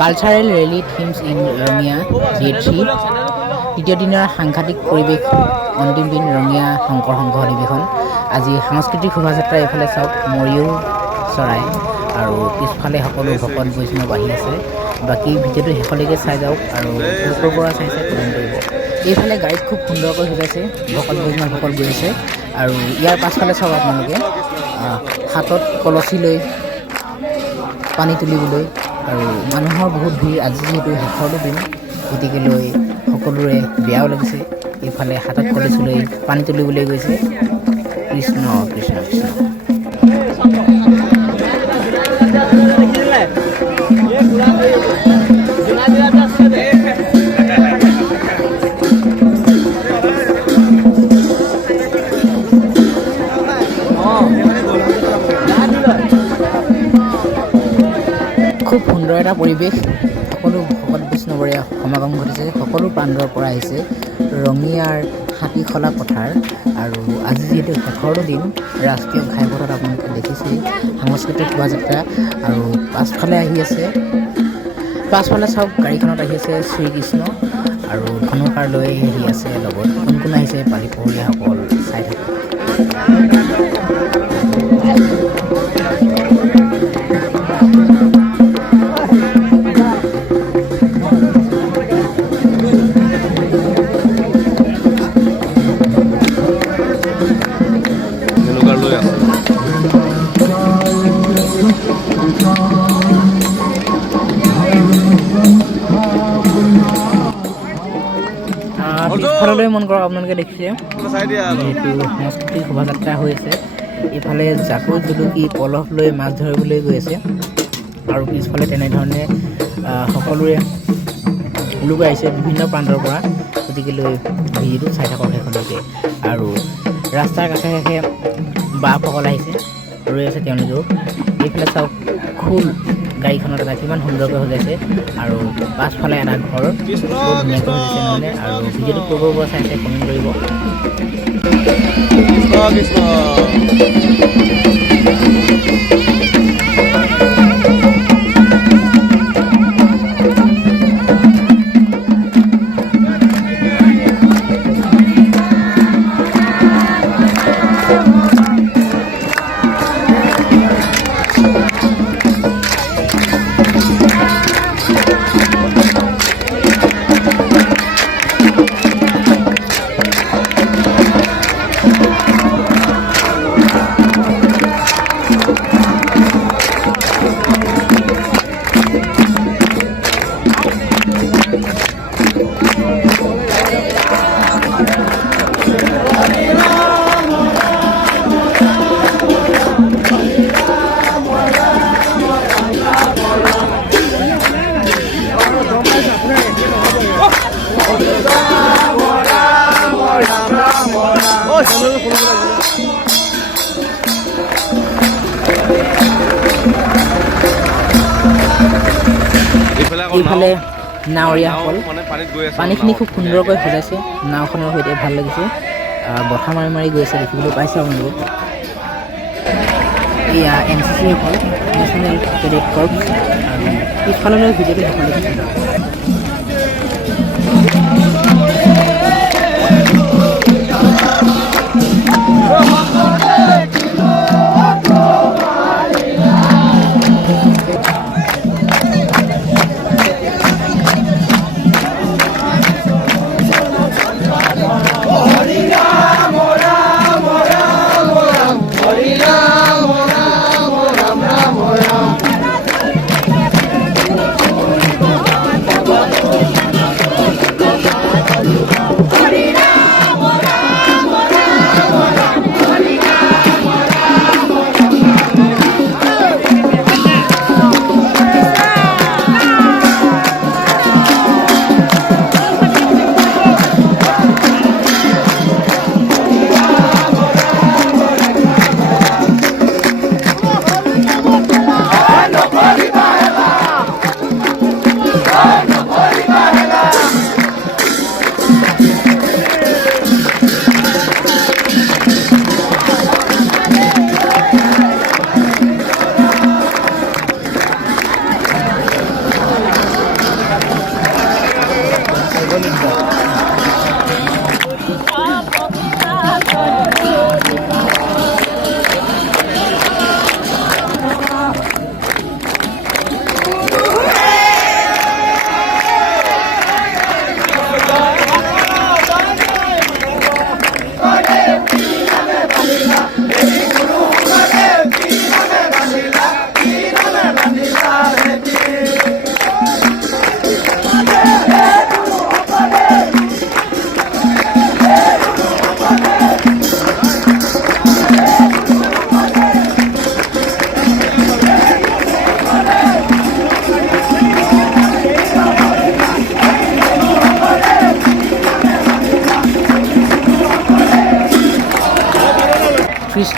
Cultural rally themes in Rangia day3 দ্বিতীয় দিনৰ সাংঘাতিক পৰিৱেশ অন্তিম দিন ৰঙিয়া শংকৰ সংঘ অধিৱেশন আজি সাংস্কৃতিক শোভাযাত্ৰা এইফালে চাওক মৰিয়ৌ চৰাই আৰু পিছফালে সকলো ভকত বৈষ্ণৱ আহি আছে বাকী ভিডিঅ'টো শেষলৈকে চাই যাওক আৰু ওপৰৰ পৰা চাই কমেণ্ট কৰিব এইফালে গাড়ীত খুব সুন্দৰকৈ সজাইছে ভকত বৈষ্ণৱসকল গৈ আছে আৰু ইয়াৰ পাছফালে চাওক আপোনালোকে হাতত কলচী লৈ পানী তুলিবলৈ আৰু মানুহৰ বহুত ভিৰ আজি যিহেতু শেষৰটো দিন গতিকেলৈ সকলোৰে বেয়াও লাগিছে এইফালে হাতত কলচী লৈ পানী তুলিবলৈ গৈছে কৃষ্ণ কৃষ্ণ কৃষ্ণ খুব সুন্দৰ এটা পৰিৱেশ সকলো ভকত বৈষ্ণৱৰে সমাগম ঘটিছে সকলো প্ৰান্তৰ পৰা আহিছে ৰঙিয়াৰ হাতীখলা পথাৰ আৰু আজি যিহেতু শেষৰটো দিন ৰাষ্ট্ৰীয় ঘাইপথত আপোনালোকে দেখিছেই সাংস্কৃতিক শোভাযাত্ৰা আৰু পাছফালে চাওক গাড়ীখনত আহি আছে শ্ৰীকৃষ্ণ আৰু ধনুকাৰ লৈ আহি আছে লগত কোন কোন আহিছে পালি পহৰীয়াসকল চাই থাকে পিছফাললৈ মন কৰক আপোনালোকে দেখিছে যিহেতু সাংস্কৃতিক শোভাযাত্ৰা হৈ আছে ইফালে জাকৈ জুলুকি পলহ লৈ মাছ ধৰিবলৈ গৈ আছে আৰু পিছফালে তেনেধৰণে সকলোৰে লোক আহিছে বিভিন্ন প্ৰান্তৰ পৰা গতিকেলৈ ভিডিঅ'টো চাই থাকক সেইখনলৈকে আৰু ৰাস্তাৰ কাষে কাষে বাপসকল আহিছে ৰৈ আছে তেওঁলোকেও এইফালে চাওক খোল গাড়ীখনত এটা কিমান সুন্দৰকৈ সজাইছে আৰু পাছফালে এটা ঘৰ বহুত ধুনীয়াকৈ সজাইছে নহ'লে আৰু ভিডিঅ'টো পূৰ্বৰ পৰা চাইছে কমেণ্ট কৰিব এইফালে নাৱৰীয়াসকল পানীখিনি খুব সুন্দৰকৈ সজাইছে নাওখনৰ সৈতে ভাল লাগিছে বঠা মাৰি মাৰি গৈছে দেখিবলৈ পাইছে আপোনালোকে এয়া NCC সকল নেশ্যনেল কেডেট কৰ্পছ পিছফাললৈ ভিডিঅ'টো শেষলৈকে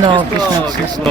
কৃষ্ণ কৃষ্ণ কৃষ্ণ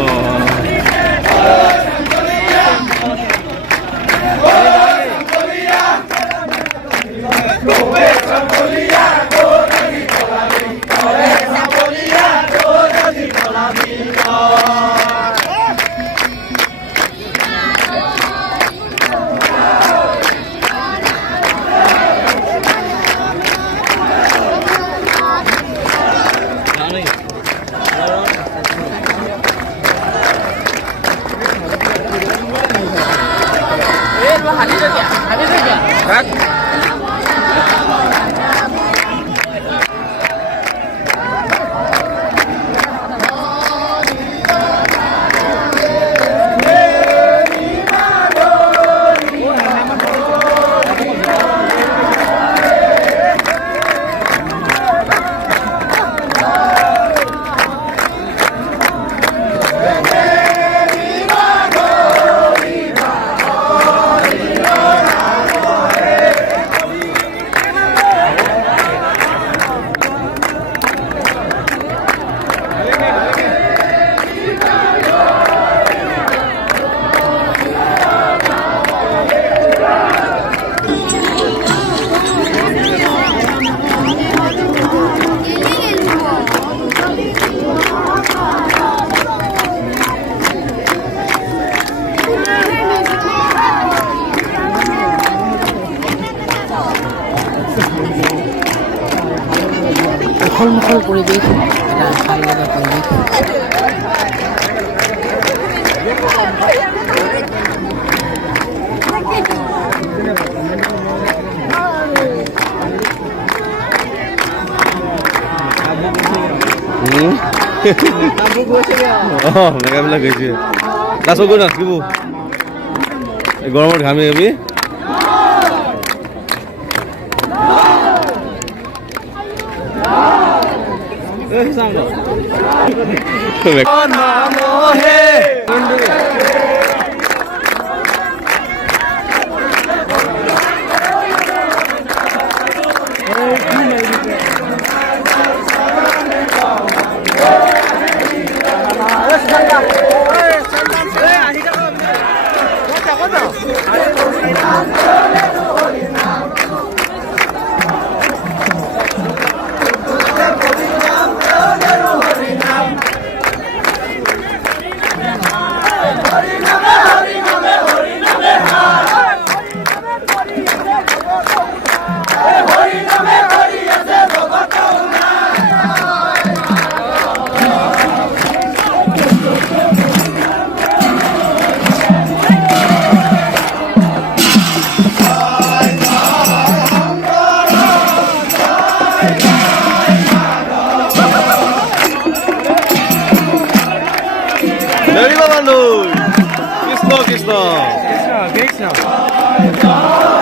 মুখল পৰিৱেশ এটা ভাল লগা পৰিৱেশ মেকাবিলাক গৈছে নাচো গৈ নাচিব গৰমত ঘামি ঘামি Kৃষ্ণ কৃষ্ণ কৃষ্ণ কৃষ্ণ